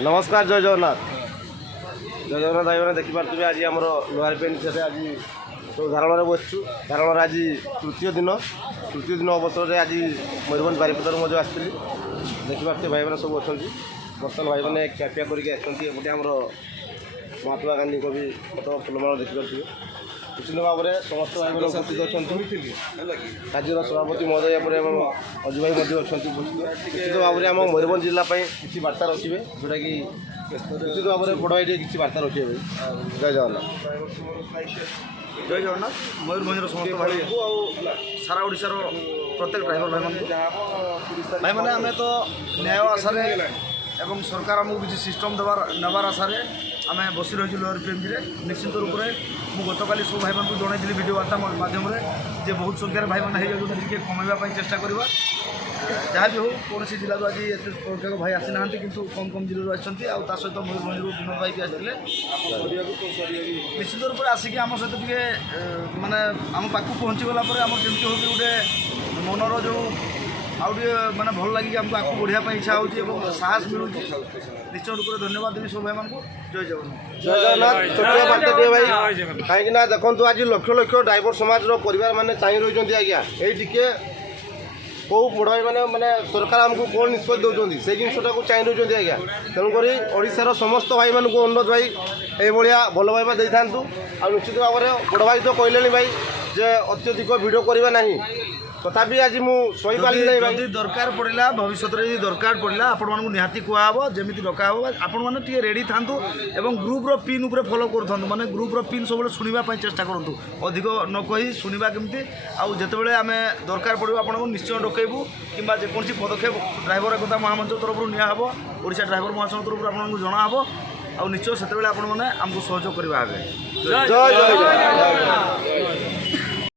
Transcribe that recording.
नमस्कार जय जगन्नाथ भाई मैंने देखिपे आज आम लोहार पेंट से आज सब धारण बसचु धारण आज तृतीय दिन अवसर में आज मयूरभंज बारिपदार मजे आसती देखिपे भाई मैंने सब अच्छा बर्तमान भाई मैंने ଖିଆପିଆ करके आसपटे आम महात्मा गांधी को भी फोटो फुलमाଳ देखिपे निश्चित भाव में समस्त भाई मैंने उपस्थित अच्छा राज्यर सभापति महोदय अजु भाई अच्छा निश्चित भाव में आम मयूरभंज जिला किसी बार्ता रखिए जोटा कि निश्चित भाव में बड़ भाई किसी बार्ता रखिए जय जगन्नाथ जय जगन्नाथ मयूरभंजर समस्त भाई को सारा ओडिशार प्रत्येक ड्राइवर भाई मैंने आम तो न्याय आशा एवं सरकार आमको किसी सिस्टम नबार आशा आम बसी रही लोअर पीएमजी निश्चित रूप से मुझे गतकाली सब भाई मानक जनई भिडियो वार्ता मध्यम जे बहुत संख्यार भाई मैंने हो कमाइवाई चेष्टा करवा जहाँ भी हो कौन जिला आज एत संख्यक भाई आसी ना कि कम कम जिले आसता सहित मयूरभंज विनोद भाई भी आसते निश्चित रूप से आसिक आम सहित टे मानने आम पाक पहुँचीगला आम जमी हो गोटे मनर जो आउटे माने भल लगे आमको आगे बढ़िया इच्छा हो साहस मिलूँ निश्चित रूप से धन्यवाद देवी सब भाई मानक जय जगन्नाथ छोटिया बार्ता दिए भाई कहीं देखो आज लक्ष लक्ष ड्राइवर समाज परिवार मैंने चाह रही आज्ञा ये कौ बड़ भाई मैंने माने सरकार आमको कौन निष्पत्ति दौरान से जिनटा को चाह रही आज्ञा तेणुक ओडार समस्त भाई मानक अनुरोध भाई ये भल पाइबा दे था निश्चित भाव में बड़ भाई तो कहले भाई जे अत्यधिक भिड करवा ना तथापि आज मुझे जदि दरकार पड़ा भविष्य में दरकार पड़ा आपण मानक निहाती कहब जमी डका आपण मैंने रेडी था ग्रुप्र पिन उपर फॉलो करूँ माने ग्रुप्र पिन सब शुणा चेष्टा करूँ अधिक न कही शुणा केमती आउ जिते आम दरकार पड़ो आपको निश्चय डकैबू कि जेकोसी पदक्षेप ड्राइवर एकता महामंच तरफ निहब ओडिशा ड्राइवर महासंघ तरफ आपको जनाब आ निश्चय से आमको सहयोग करवा।